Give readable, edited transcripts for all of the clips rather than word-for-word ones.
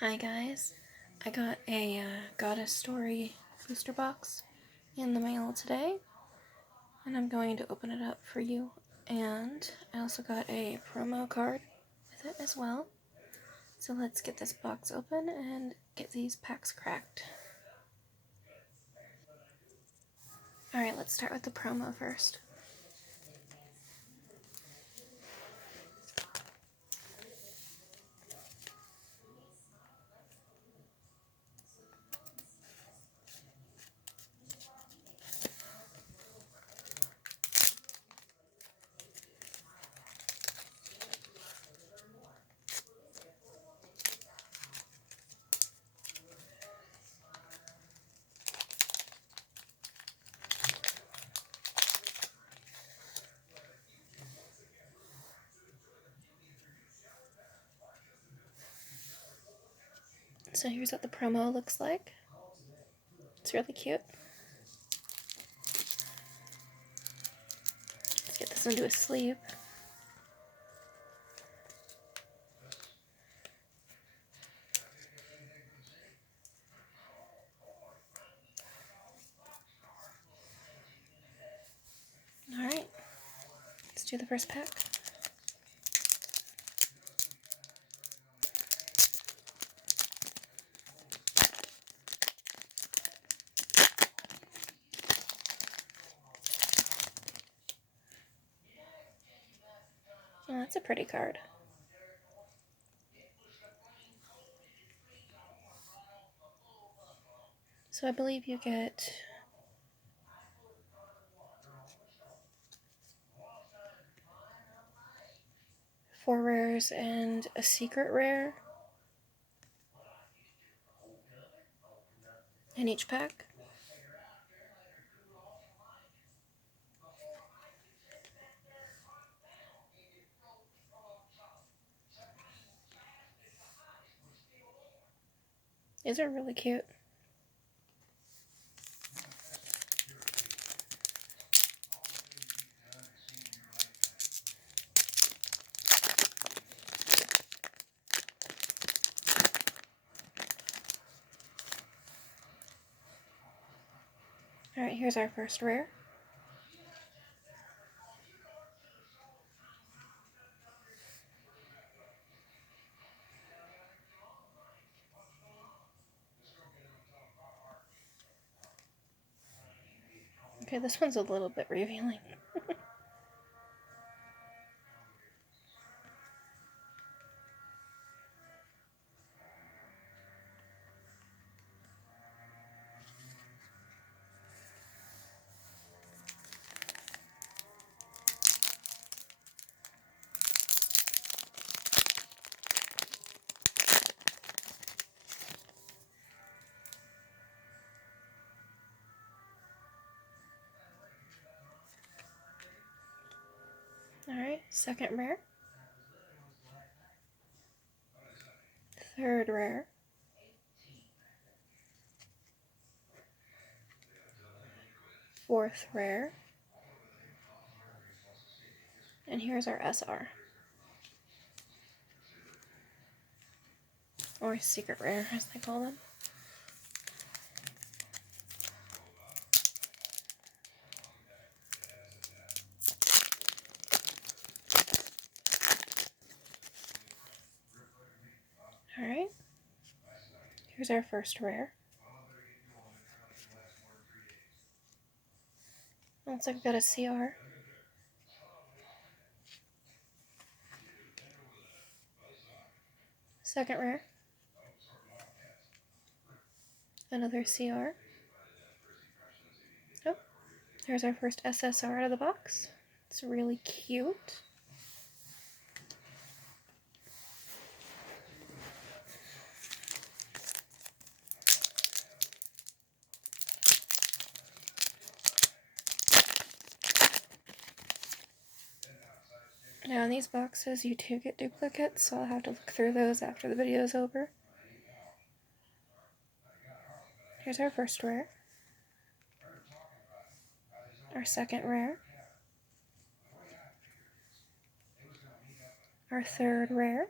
Hi guys, I got a Goddess Story booster box in the mail today, and I'm going to open it up for you. And I also got a promo card with it as well. So let's get this box open and get these packs cracked. Alright, let's start with the promo first. So here's what the promo looks like. It's really cute. Let's get this into a sleeve. Alright, let's do the first pack. Oh, that's a pretty card. So I believe you get 4 rares and a secret rare in each pack. These are really cute. Alright, here's our first rare. Okay, this one's a little bit revealing. Alright, second rare. Third rare. Fourth rare. And here's our SR. Or secret rare, as they call them. Alright. Here's our first rare. Looks like we got a CR. Second rare. Another CR. Oh, there's our first SSR out of the box. It's really cute. Now in these boxes you do get duplicates, so I'll have to look through those after the video is over. Here's our first rare. Our second rare. Our third rare.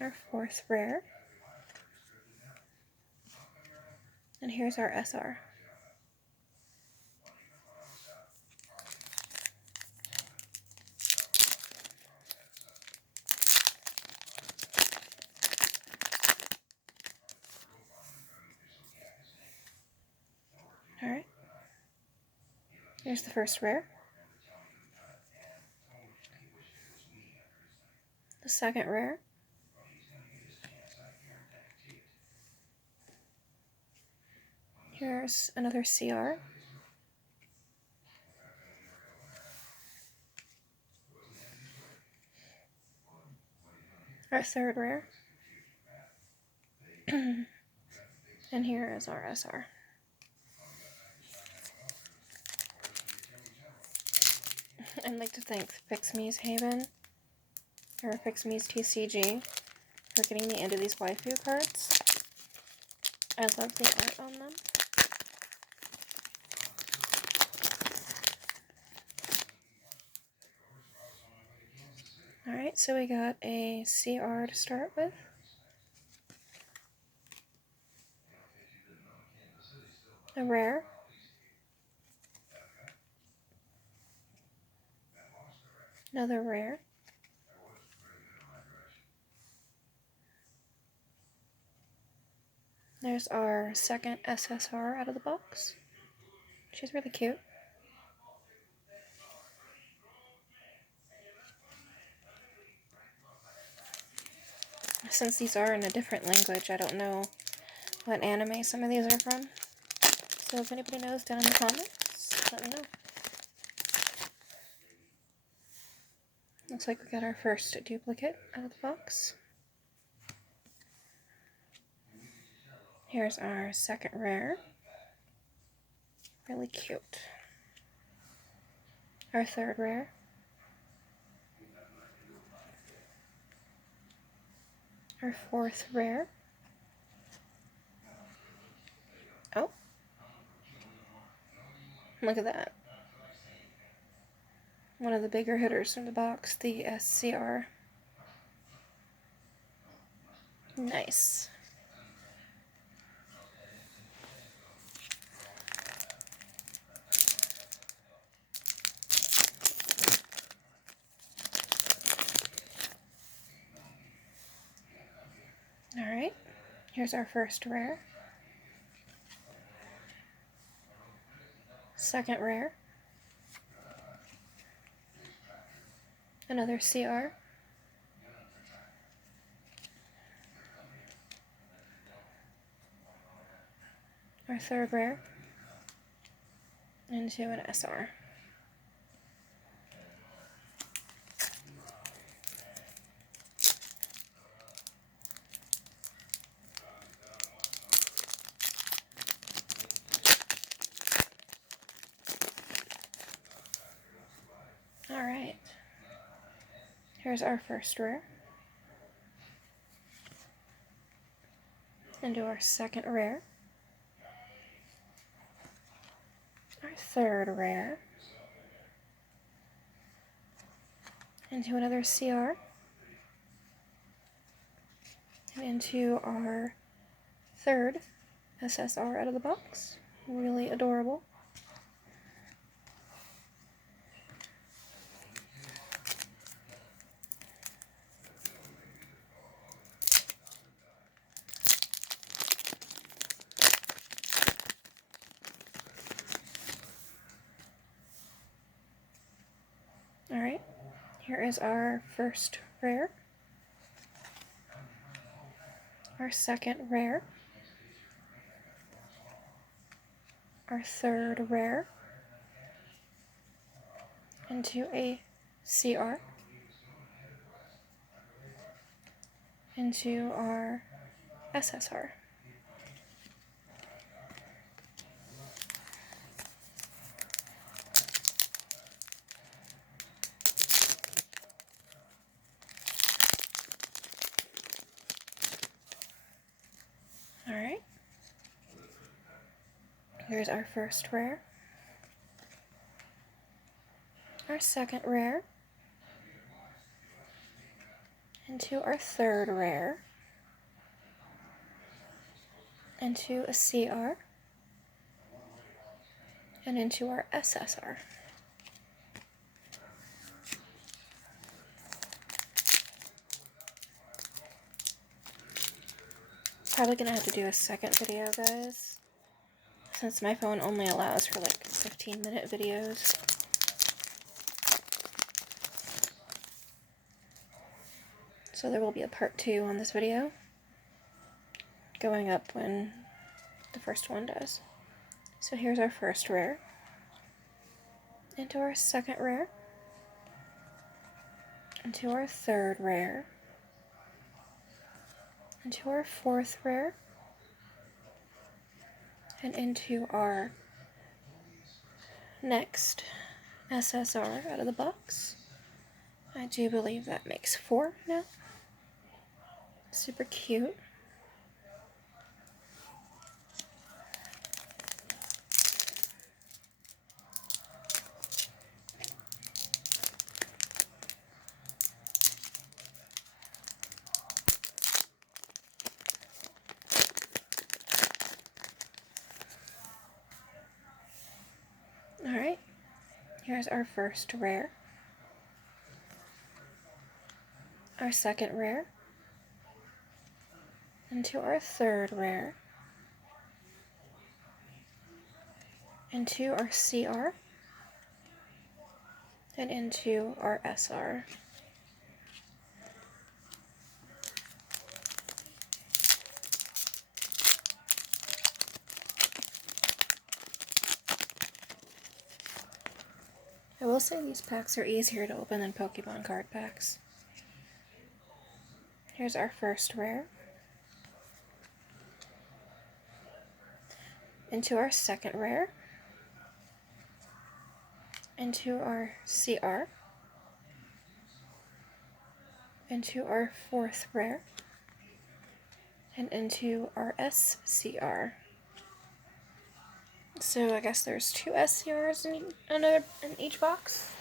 our fourth rare. And here's our SR. Alright. Here's the first rare. The second rare. Here's another CR. Our third rare. And here is our SR. I'd like to thank Pixme's Haven, or Pixme's TCG, for getting me into these waifu cards. I love the art on them. Alright, so we got a CR to start with. A rare. Another rare. There's our second SSR out of the box. She's really cute. Since these are in a different language, I don't know what anime some of these are from. So if anybody knows, down in the comments, let me know. Looks like we got our first duplicate out of the box. Here's our second rare. Really cute. Our third rare. Our fourth rare. Oh. Look at that. One of the bigger hitters from the box, the SCR. Nice. Alright, here's our first rare. Second rare. Another CR. Our third rare. Into an SR. Alright. Here's our first rare. Into our second rare. Our third rare. Into another CR. And into our third SSR out of the box. Really adorable. Alright, here is our first rare, our second rare, our third rare, into a CR, into our SSR. Alright, here's our first rare, our second rare, into our third rare, into a CR, and into our SSR. Probably gonna have to do a second video, guys, since my phone only allows for like 15-minute videos. So there will be a part 2 on this video, going up when the first one does. So here's our first rare, into our second rare, into our third rare, into our fourth rare, and into our next SSR out of the box. I do believe that makes 4 now. Super cute. Alright, here's our first rare, our second rare, into our third rare, into our CR, and into our SR. I will say these packs are easier to open than Pokemon card packs. Here's our first rare, into our second rare, into our CR, into our fourth rare, and into our SCR. So I guess there's 2 SCRs in each box.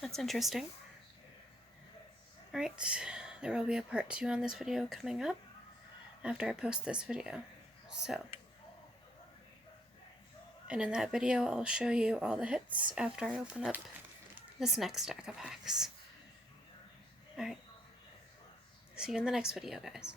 That's interesting. Alright, there will be a part 2 on this video coming up after I post this video. And in that video I'll show you all the hits after I open up this next stack of packs. Alright, see you in the next video, guys.